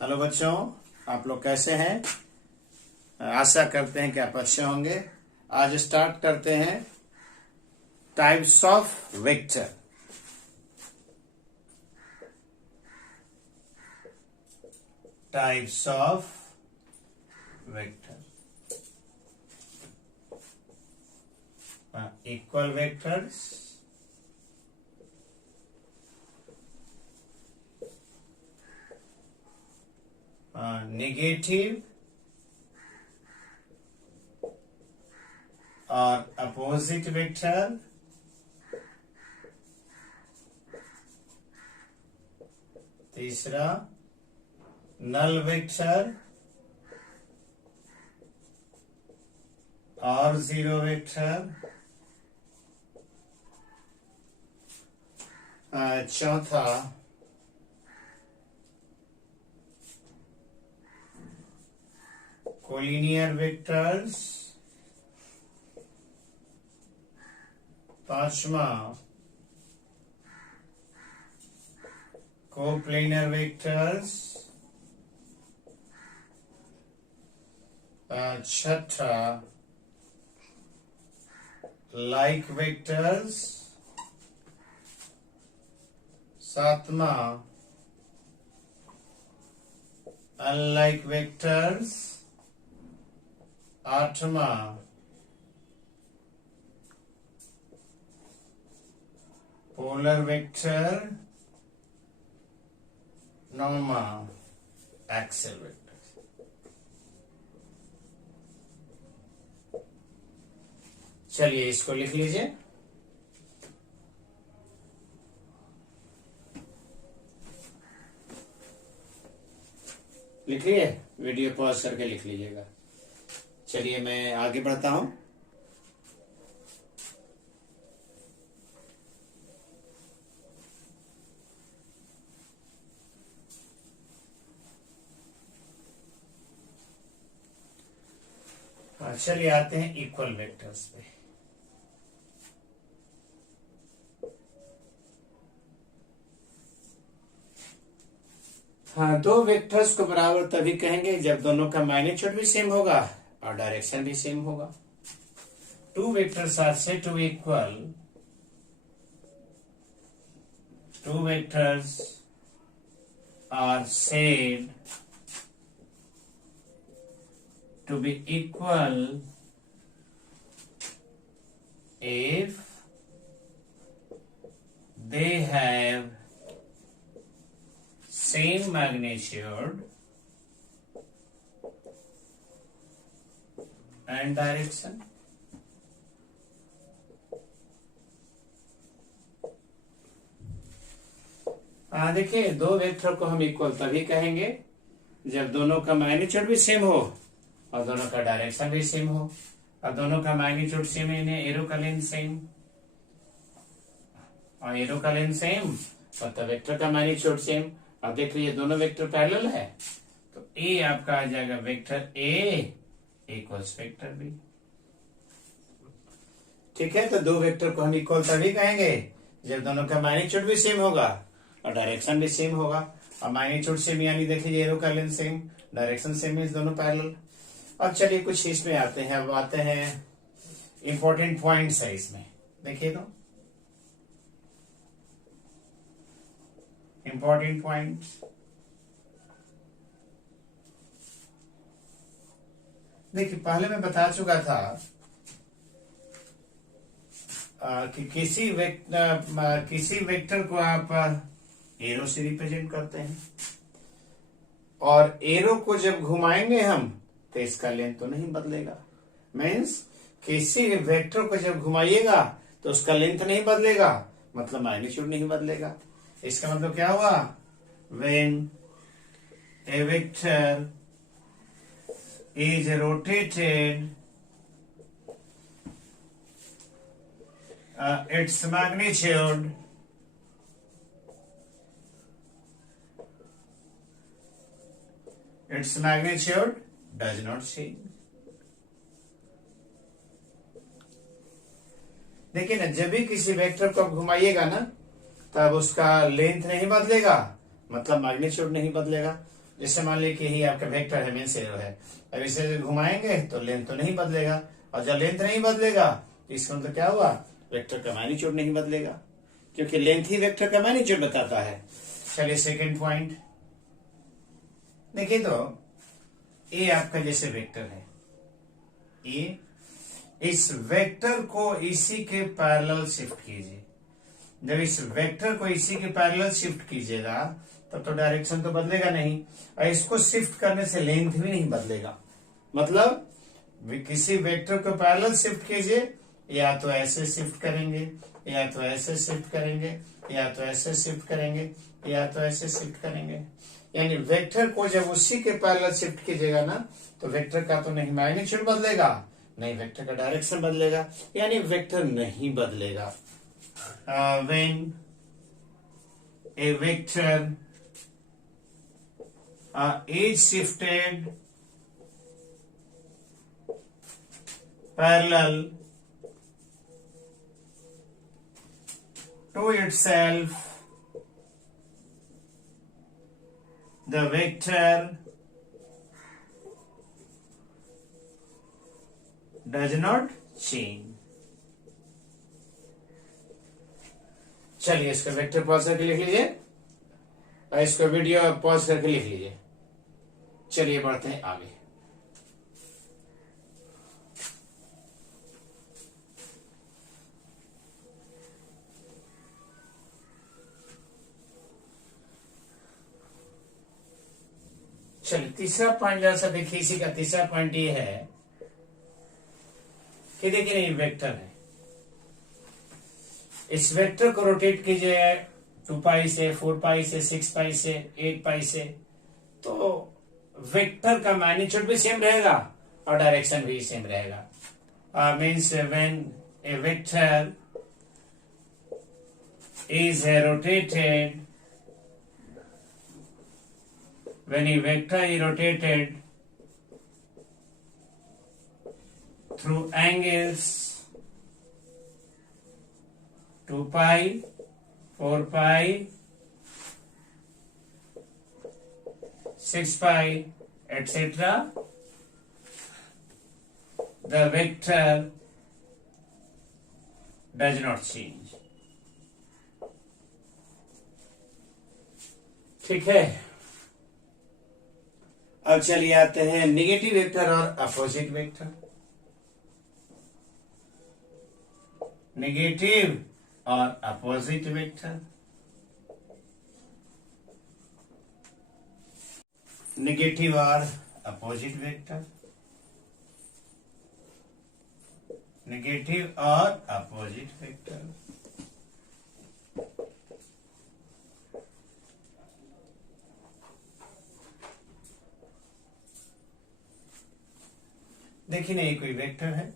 Hello बच्चों, आप लोग कैसे हैं? आशा करते हैं कि आप अच्छे होंगे। आज स्टार्ट करते हैं types of vector. Types of vector. Equal vectors, negative और अपोजिट वेक्टर, तीसरा नल वेक्टर और जीरो वेक्टर, चौथा कोलिनियर वेक्टर्स, पांचवा कोप्लेनर वेक्टर्स, छठा लाइक वेक्टर्स, सातवा अनलाइक वेक्टर्स, आठवां पोलर वेक्टर, नौवां एक्सेल वेक्टर। चलिए इसको लिख लीजिए। लिख लिए? वीडियो पॉज करके लिख लीजिएगा। चलिए मैं आगे बढ़ता हूं। चलिए आते हैं इक्वल वेक्टर्स पे। हाँ, दो वेक्टर्स को बराबर तभी कहेंगे जब दोनों का मैग्नीट्यूड भी सेम होगा और डायरेक्शन भी सेम होगा। Two vectors are said to equal. Two vectors are said to be equal if they have same magnitude and direction. देखिए, दो वेक्टर को हम इक्वल तभी कहेंगे जब दोनों का मैग्नीट्यूड भी सेम हो और दोनों का डायरेक्शन भी सेम हो। और दोनों का मैग्नीट्यूड सेम है, इन्हें एरो का लेंथ सेम और एरो का लेंथ सेम मतलब वेक्टर का मैग्नीट्यूड सेम। अब देख लीजिए दोनों वेक्टर पैरेलल है तो ए आपका आ जाएगा vector A equals vector B. ठीक है, तो दो वेक्टर को हम इक्वल तभी कहेंगे जब दोनों का मैग्नीट्यूड भी सेम होगा और डायरेक्शन भी सेम होगा। और मैग्नीट्यूड सेम यानी देखिए एरो का लेंथ सेम, डायरेक्शन सेम है, दोनों पैरेलल। अब चलिए कुछ इसमें आते हैं। अब आते हैं इंपॉर्टेंट पॉइंट्स है इसमें, देखिए तो इंपॉर्टेंट पॉइंट्स। देखिए पहले मैं बता चुका था कि किसी वेक्टर को आप एरो से रिप्रेजेंट करते हैं और एरो को जब घुमाएंगे हम तो इसका लेंथ तो नहीं बदलेगा। मीन्स किसी वेक्टर को जब घुमाइएगा तो उसका लेंथ नहीं बदलेगा, मतलब मैग्नीट्यूड नहीं बदलेगा। इसका मतलब क्या हुआ? When A vector is rotated its magnitude does not change। देखिए ना, जब भी किसी वेक्टर को घुमाइएगा ना तब उसका लेंथ नहीं बदलेगा, मतलब मैग्नीट्यूड नहीं बदलेगा। जैसे मान लीजिए कि ही आपका वेक्टर है, मीन्स एरो है, अब इसे घुमाएंगे तो लेंथ तो नहीं बदलेगा, और जब लेंथ नहीं बदलेगा तो इसका मतलब क्या हुआ, वेक्टर का मैग्नीट्यूड नहीं बदलेगा, क्योंकि लेंथ ही वेक्टर का मैग्नीट्यूड बताता है। चलिए सेकंड पॉइंट देखिए, तो ए आपका जैसे वेक्टर है, ए, इस वेक्टर को इसी के पैरेलल शिफ्ट कीजिए। जब इस वेक्टर को इसी के पैरेलल शिफ्ट कीजिएगा तब तो डायरेक्शन तो बदलेगा नहीं, और इसको शिफ्ट करने से लेंथ भी नहीं बदलेगा। मतलब किसी वेक्टर को पैरेलल शिफ्ट कीजिए, या तो ऐसे शिफ्ट करेंगे, या तो ऐसे शिफ्ट करेंगे, या तो ऐसे शिफ्ट करेंगे, या तो ऐसे शिफ्ट करेंगे। यानी वेक्टर को जब उसी के पैरेलल शिफ्ट कीजिएगा ना, तो वेक्टर का तो नहीं मैग्नीट्यूड बदलेगा, नहीं वेक्टर का डायरेक्शन बदलेगा, यानी वेक्टर नहीं बदलेगा। when a vector is shifted parallel to itself, the vector does not change। चलिए इसको वेक्टर पॉज करके लिख लीजिए, और इसको वीडियो पॉज करके लिख लीजिए। चलिए बढ़ते हैं आगे। चलिए तीसरा पॉइंट जरा सा देखिए, इसी का तीसरा पॉइंट ये है कि देखिए ये वेक्टर है, इस वेक्टर को रोटेट कीजिए 2 पाई से, 4 पाई से, 6 पाई से, 8 पाई से, तो वेक्टर का मैग्नीट्यूड भी सेम रहेगा और डायरेक्शन भी सेम रहेगा। Means when A vector is rotated, when a vector is rotated through angles 2 pi, 4 pi, 6 pi, etc., the vector does not change। ठीक है, अब चलिए आते हैं नेगेटिव वेक्टर और अपोजिट वेक्टर। नेगेटिव और अपोजिट वेक्टर। नेगेटिव और अपोजिट वेक्टर। नेगेटिव और अपोजिट वेक्टर। देखिए ना, ये कोई वेक्टर है,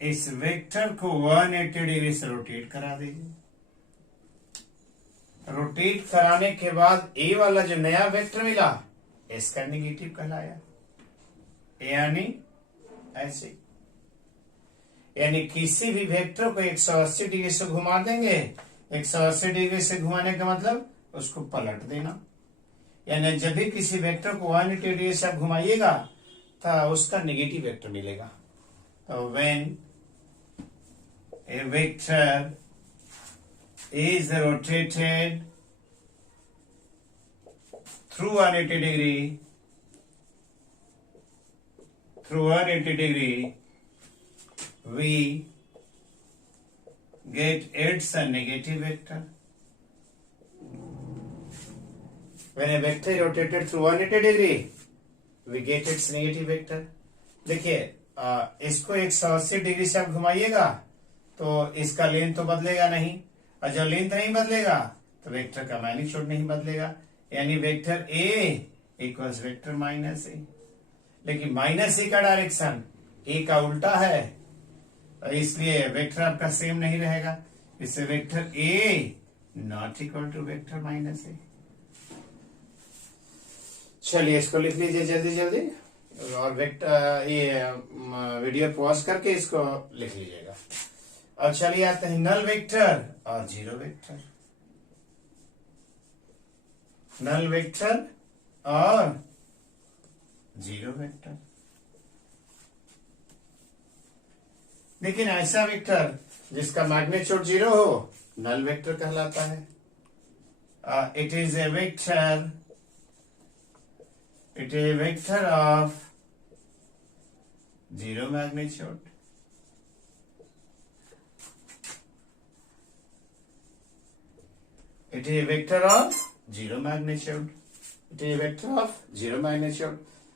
इस वेक्टर को 180 डिग्री से रोटेट करा दीजिए। रोटेट कराने के बाद ए वाला जो नया वेक्टर मिला, इसका नेगेटिव कहलाया, यानी ऐसे, यानी किसी भी वेक्टर को 180 डिग्री से घुमा देंगे। 180 डिग्री से घुमाने का मतलब उसको पलट देना, यानी जब भी किसी वेक्टर को 180 डिग्री से आप घुमाइएगा तो उसका नेगेटिव वेक्टर मिलेगा। तो when a vector is rotated through 180 degree, we get its a negative vector। When a vector is rotated through 180 degree, we get its negative vector। देखिए, इसको 180 डिग्री से आप घुमाइएगा तो इसका लेंथ तो बदलेगा नहीं, और जब लेंथ नहीं बदलेगा तो वेक्टर का मैग्नीट्यूड नहीं बदलेगा, यानी vector A equals vector minus A. लेकिन माइनस ए का डायरेक्शन ए का उल्टा है, इसलिए वेक्टर आपका सेम नहीं रहेगा, इससे vector A not equal to vector minus A. चलिए इसको लिख लीजिए जल्दी जल्दी, और वेक्टर ये वीडियो पॉज करके इसको लिख लीजिएगा। अब चलिए आते हैं नल वेक्टर और जीरो वेक्टर। नल वेक्टर और जीरो वेक्टर। लेकिन ऐसा वेक्टर जिसका मैग्नीट्यूड जीरो हो नल वेक्टर कहलाता है। It is a vector of zero magnitude. It is a vector of zero magnitude. It is a vector of zero magnitude.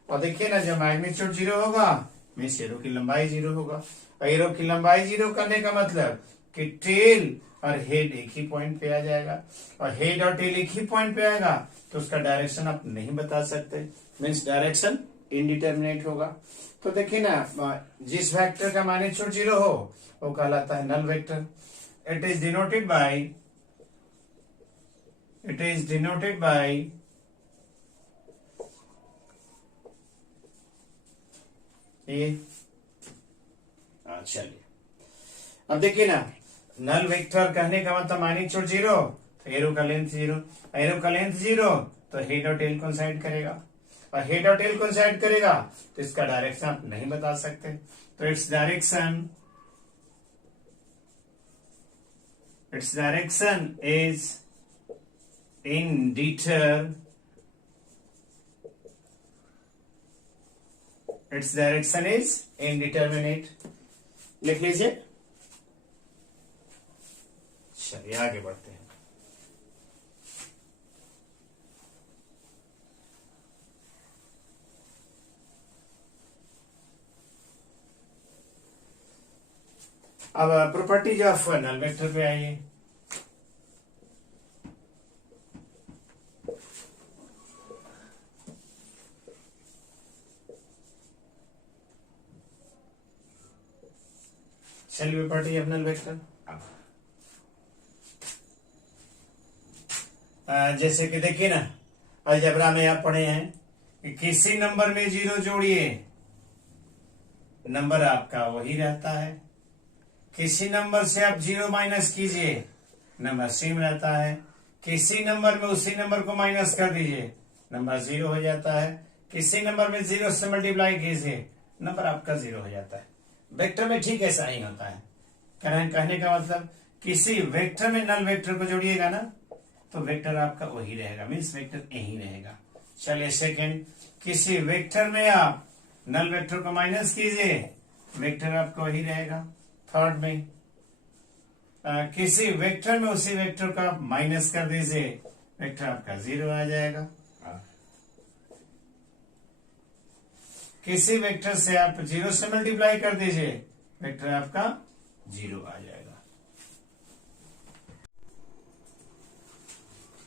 और देखिए ना, जब मैग्नीट्यूड जीरो होगा मीन्स एरो की लंबाई जीरो होगा। और एरो की लंबाई जीरो करने का मतलब कि टेल और हेड एक ही पॉइंट पे आ जाएगा, और हेड और टेल एक ही पॉइंट पे आएगा तो उसका डायरेक्शन आप नहीं बता सकते, मीन्स डायरेक्शन इनडिटर्मिनेट होगा। तो देखिए ना, जिस वेक्टर का मैग्नीट्यूड जीरो हो वो कहलाता है null vector. It is denoted by ये। चलिए अब देखिए ना, नल वेक्टर कहने का मतलब मैग्नीट्यूड जीरो तो एरो का लेंथ जीरो, एरो का लेंथ जीरो तो हेड और टेल कोइंसाइड करेगा, और हेड और टेल कोइंसाइड करेगा तो इसका डायरेक्शन आप नहीं बता सकते। तो its direction is its direction is indeterminate। लिख लीजिए। चलिए आगे बढ़ते हैं। अब प्रॉपर्टीज ऑफ नल वेक्टर पे आइए। चलिए प्रॉपर्टी ऑफ नल वेक्टर, जैसे कि देखिए ना, अलजेब्रा में आप पढ़े हैं कि किसी नंबर में जीरो जोड़िए नंबर आपका वही रहता है, किसी नंबर से आप जीरो माइनस कीजिए नंबर सेम रहता है, किसी नंबर में उसी नंबर को माइनस कर दीजिए नंबर जीरो हो जाता है, किसी नंबर में जीरो से मल्टीप्लाई कीजिए नंबर आपका जीरो हो जाता है। वेक्टर में ठीक ऐसा ही होता है। कहने का मतलब किसी वेक्टर में नल वेक्टर को जोड़िएगा ना तो वेक्टर आपका वही रहेगा, मीन्स वेक्टर यही रहेगा। चलिए सेकंड, किसी वेक्टर में आप नल वेक्टर को माइनस कीजिए वेक्टर आपका वही रहेगा। थर्ड में किसी वेक्टर में उसी वेक्टर का आप माइनस कर दीजिए वेक्टर आपका जीरो आ जाएगा। किसी वेक्टर से आप जीरो से मल्टीप्लाई कर दीजिए वेक्टर आपका जीरो आ जाएगा।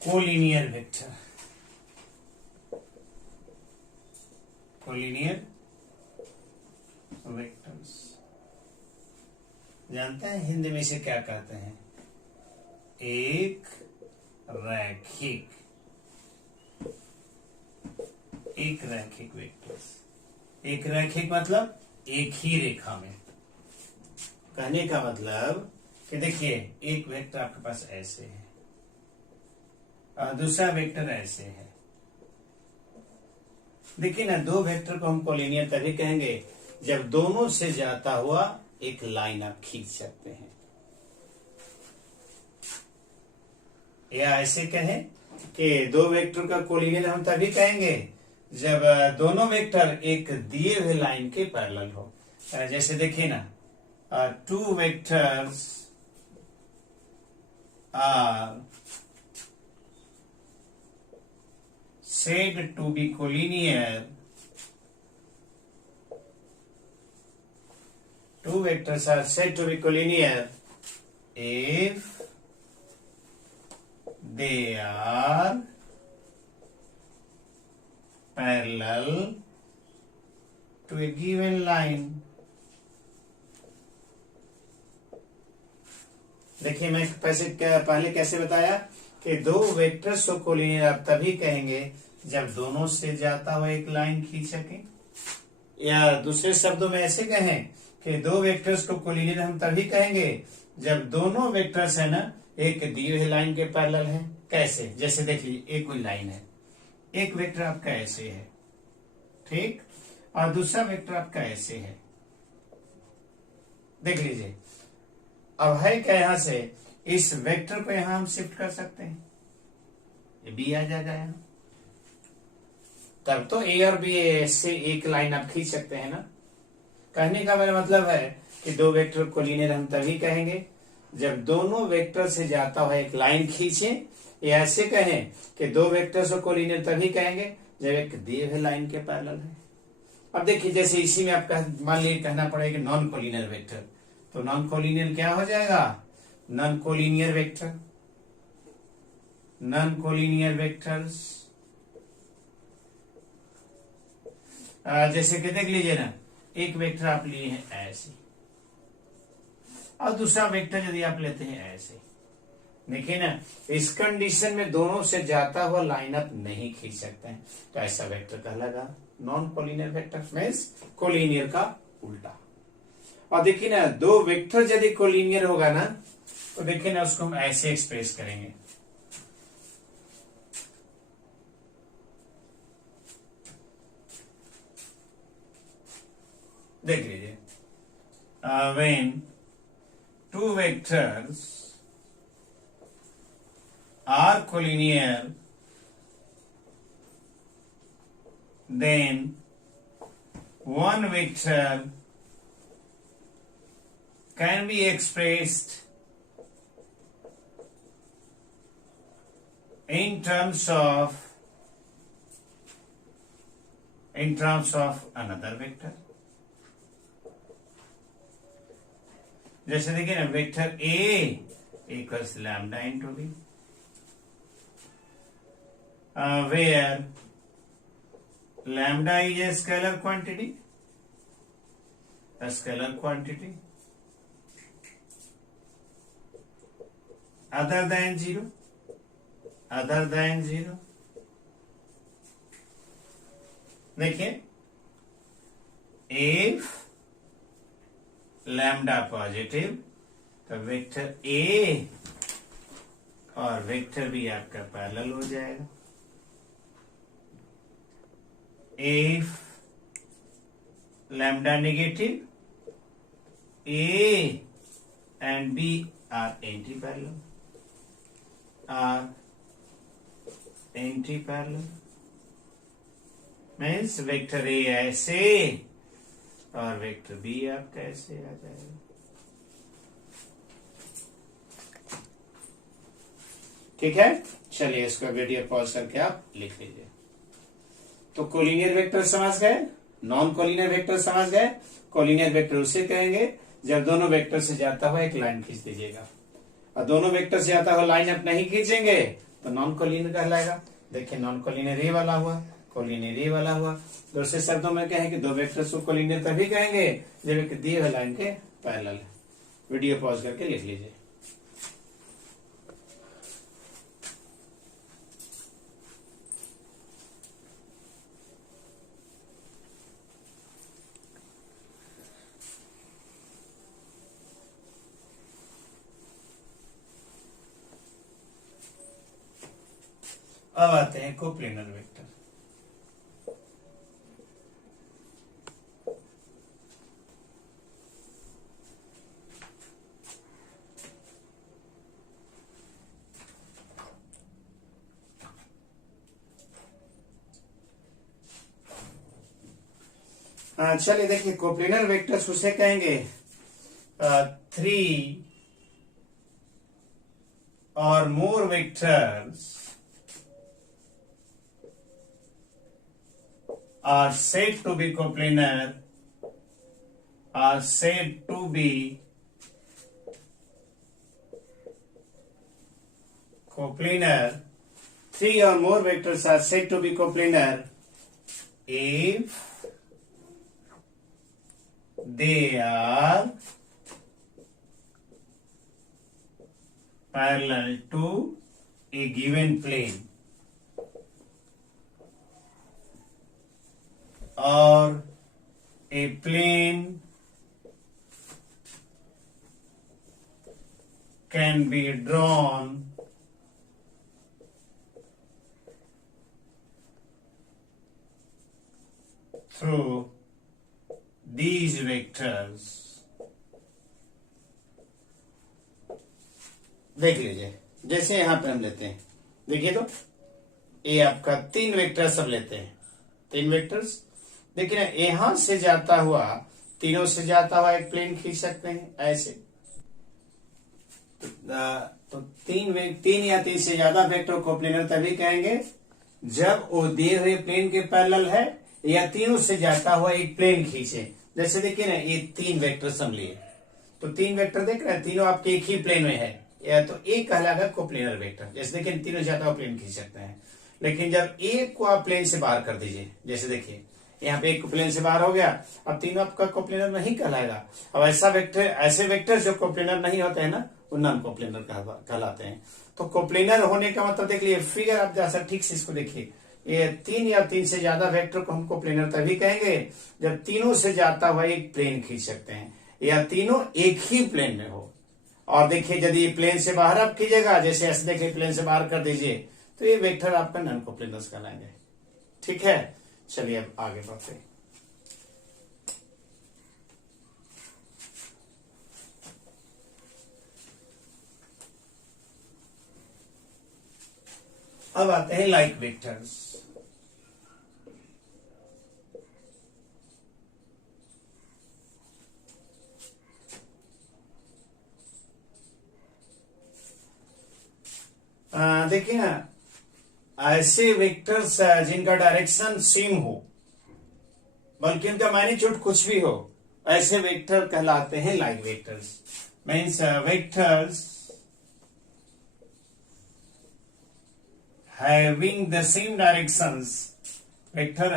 कोलिनियर वेक्टर, कोलिनियर वेक्टर्स जानते हैं हिंदी में इसे क्या कहते हैं? एक रैखिक वेक्टर्स। एक रैखिक मतलब एक ही रेखा में। कहने का मतलब कि देखिए एक वेक्टर आपके पास ऐसे है और दूसरा वेक्टर ऐसे है। देखिए ना, दो वेक्टर को हम कोलिनियर तभी कहेंगे जब दोनों से जाता हुआ एक लाइन आप खींच सकते हैं, या ऐसे कहें कि दो वेक्टर का कोलिनियर हम तभी कहेंगे जब दोनों वेक्टर एक दिए हुए लाइन के पैरेलल हो। जैसे देखिए ना, two vectors are said to be collinear, two vectors are said to be collinear if they are parallel to a given line। देखिए मैं पहले कैसे बताया कि दो वेक्टर्स को कोलिनियर आप तभी कहेंगे जब दोनों से जाता हुआ एक लाइन खींच सके, या दूसरे शब्दों में ऐसे कहें कि दो वेक्टर्स को कोलिनियर हम तभी कहेंगे जब दोनों वेक्टर्स है ना एक दी हुई लाइन के पैरेलल हैं। कैसे? जैसे देख लीजिए, एक कोई लाइन है, एक वेक्टर आपका ऐसे है, ठीक, और दूसरा वेक्टर आपका ऐसे है। देख लीजिए, अब है क्या, यहां से इस वेक्टर को यहां हम शिफ्ट कर सकते हैं, ये बी आ जाएगा यहां, तब तो ए और बी से एक लाइन आप खींच सकते हैं ना। कहने का मेरा मतलब है कि दो वेक्टर कोलिनियर हम तभी कहेंगे जब दोनों वेक्टर से जाता हुआ एक लाइन खींचे, या ऐसे कहें कि दो वेक्टर को कोलिनियर तभी कहेंगे जब एक दिए हुए लाइन के पैरेलल है। अब देखिए, जैसे इसी में आपका मान लीजिए कहना पड़ेगा नॉन कोलिनियर वेक्टर, तो नॉन कोलिनियर क्या हो जाएगा, non collinear vector, non collinear vectors, जैसे कि देख लीजिए ना, एक वेक्टर आप लिए हैं ऐसे और दूसरा वेक्टर यदि आप लेते हैं ऐसे, देखिए ना, इस कंडीशन में दोनों से जाता हुआ लाइनअप नहीं खींच सकते हैं, तो ऐसा वेक्टर कहलाएगा non collinear vector, means collinear का उल्टा। और देखिए ना, दो वेक्टर यदि कोलिनियर होगा ना, तो देखिए ना, उसको हम ऐसे एक्सप्रेस करेंगे, देख लीजिए, when two vectors are collinear, then one vector can be expressed in terms of another vector। जैसे देखिए ना, vector A equals lambda into B, where lambda is a scalar quantity, other than zero, देखिए, if lambda positive तो vector A और vector B आपका parallel हो जाएगा। If lambda negative, A and B are anti parallel, means vector A ऐसे और vector B आपका ऐसे आ जाएगा। ठीक है, चलिए इसको वीडियो पॉज करके आप लिख लीजिए। तो कोलिनियर वेक्टर समझ गए, नॉन कोलिनियर वेक्टर समझ गए। कोलिनियर वेक्टर उसे कहेंगे जब दोनों वेक्टर से जाता हुआ एक लाइन खींच दीजिएगा, और दोनों वेक्टर से जाता हुआ लाइन आप नहीं खींचेंगे तो नॉन कोलिनियर कहलाएगा। देखिए, नॉन कोलिनियर ये वाला हुआ, कोलिनियर ये वाला हुआ। दूसरे शब्दों में कहें कि दो वेक्टर्स को कोलिनियर तभी कहेंगे जब एक दिए हुए लाइन के पैरेलल है। वीडियो पॉज करके लिख लीजिए। अब आते हैं कोप्लेनर वेक्टर। चलिए देखिए, कोप्लेनर वेक्टर्स उसे कहेंगे 3 or more vectors are said to be coplanar, are said to be coplanar. 3 or more vectors are said to be coplanar if they are parallel to a given plane or a plane can be drawn through these vectors। देख लीजिए, जैसे यहां पे हम लेते हैं, देखिए तो ये आपका 3 वेक्टर सब लेते हैं, 3 वेक्टर्स। देखिए ना, यहां से जाता हुआ, तीनों से जाता हुआ एक प्लेन खींच सकते हैं ऐसे। तो तीन या तीन से ज्यादा वेक्टर को प्लेनर तभी कहेंगे जब वो दिए हुए प्लेन के पैरेलल है या तीनों से जाता हुआ एक प्लेन खींचे। जैसे देखिए ना, ये 3 वेक्टर हम लिए, तो 3 वेक्टर देख रहे हैं, तीनों आपके एक ही प्लेन में है, या तो एक कहलाएगा कोप्लेनर वेक्टर। जैसे देखिए, तीनों जाता हुआ प्लेन खींच सकते हैं। लेकिन जब एक को आप प्लेन से बाहर कर दीजिए, जैसे देखिए यहाँ पे एक प्लेन से बाहर हो गया, अब तीनों आपका कोप्लेनर नहीं कहलाएगा। अब ऐसे वेक्टर जो कोप्लेनर नहीं होते हैं ना, वो नॉन कोप्लेनर कहलाते हैं। तो कोप्लेनर होने का मतलब देख लीजिए, फिगर आप जैसा ठीक से इसको देखिए, ये 3 या 3 से ज्यादा वेक्टर को हम कोप्लेनर तभी कहेंगे जब तीनों से जाता हुआ एक प्लेन खींच सकते हैं या तीनों एक ही प्लेन में हो। और देखिए, यदि प्लेन से बाहर आप कीजिएगा, जैसे ऐसे देखिए प्लेन से बाहर कर दीजिए, तो ये वेक्टर आपका नॉन कोप्लेनर्स कहलाएंगे। ठीक है, चलिए अब आगे बढ़ते हैं। अब आते हैं लाइक वेक्टर्स। देखिए ना, ऐसे वेक्टर्स जिनका डायरेक्शन सेम हो बल्कि उनका मैग्नीट्यूड कुछ भी हो, ऐसे वेक्टर कहलाते हैं like vectors. Means vectors having the same directions, vectors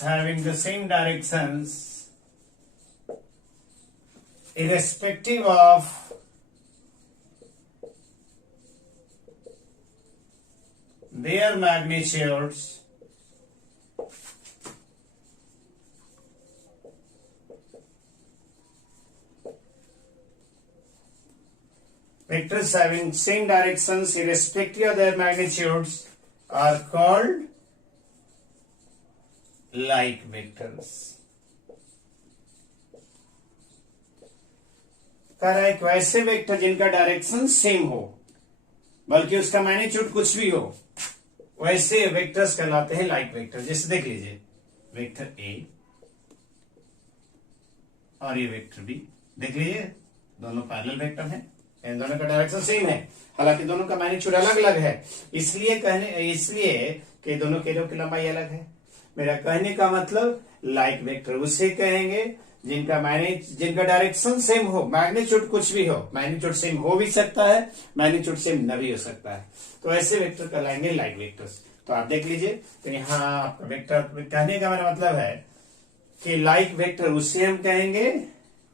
having the same directions irrespective of their magnitudes vectors having same directions irrespective of their magnitudes are called like vectors। कह रहा है कि वैसे वेक्टर जिनका direction same हो बल्कि उसका magnitude कुछ भी हो, वैसे वेक्टर्स कहलाते हैं लाइक वेक्टर। जैसे देख लीजिए, वेक्टर ए और ये वेक्टर बी, देख लीजिए दोनों पैरेलल वेक्टर हैं, इन दोनों का डायरेक्शन सेम है, हालांकि दोनों का मैग्नीट्यूड अलग अलग है, इसलिए कि दोनों के एरो की लंबाई अलग है। मेरा कहने का मतलब लाइक वेक्टर उसे कहेंगे जिनका डायरेक्शन सेम हो, मैग्नीट्यूड कुछ भी हो, मैग्नीट्यूड सेम हो भी सकता है, मैग्नीट्यूड सेम न भी हो सकता है, तो ऐसे वेक्टर कहलाएंगे लाइक वेक्टर्स। तो आप देख लीजिए, तो यहाँ आपका वेक्टर कहने का मेरा मतलब है कि लाइक वेक्टर उसे हम कहेंगे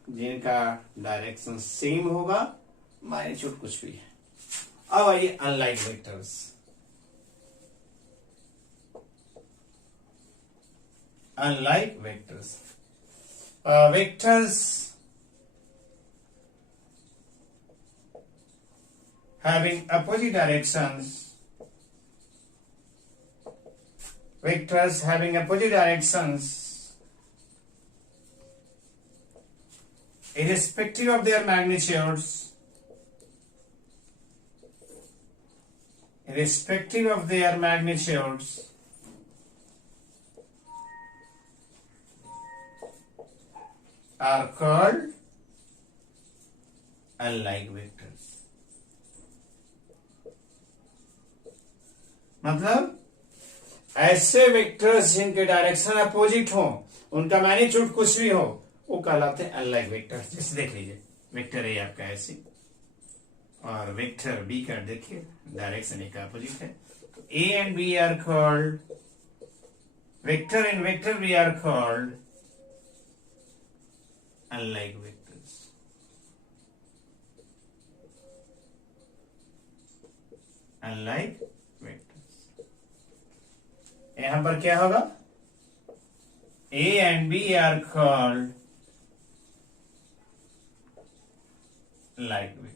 जिनका डायरेक्शन सेम होगा, मैग्नीट्यूड कुछ भी है। अब आइए unlike vectors. Unlike vectors, vectors having opposite directions, irrespective of their magnitudes, are called unlike vectors। मतलब ऐसे वेक्टर्स जिनके डायरेक्शन अपोजिट हो, उनका मैग्नीट्यूड कुछ भी हो, वो कहलाते हैं अनलाइक वेक्टर्स। जैसे देख लीजिए, वेक्टर ए आपका ऐसे और वेक्टर बी का देखिए डायरेक्शन ए का अपोजिट है, तो A and B are called vector in vector B are called unlike vectors। unlike vectors, यहां पर क्या होगा, A and B are called like vectors।